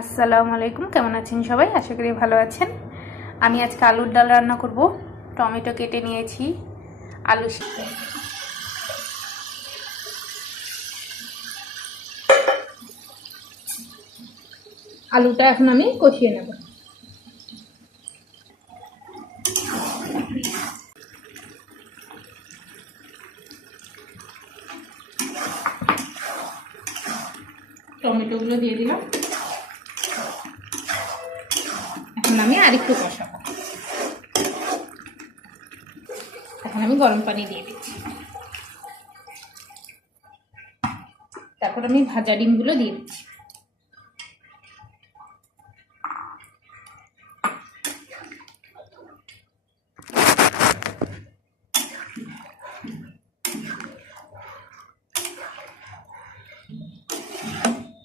আসসালামু আলাইকুম, কেমন আছেন সবাই? আশা করি ভালো আছেন। আমি আজকে আলুর ডাল রান্না করব। টমেটো কেটে নিয়েছি, আলু আলুটা এখন আমি কষিয়ে নেব। টমেটোগুলো দিয়ে দিলাম। এখন আমি আরেকটু কষাবো। এখন আমি গরম পানি দিয়ে দিচ্ছি। তারপর আমি ভাজা ডিমগুলো দিয়ে দিচ্ছি।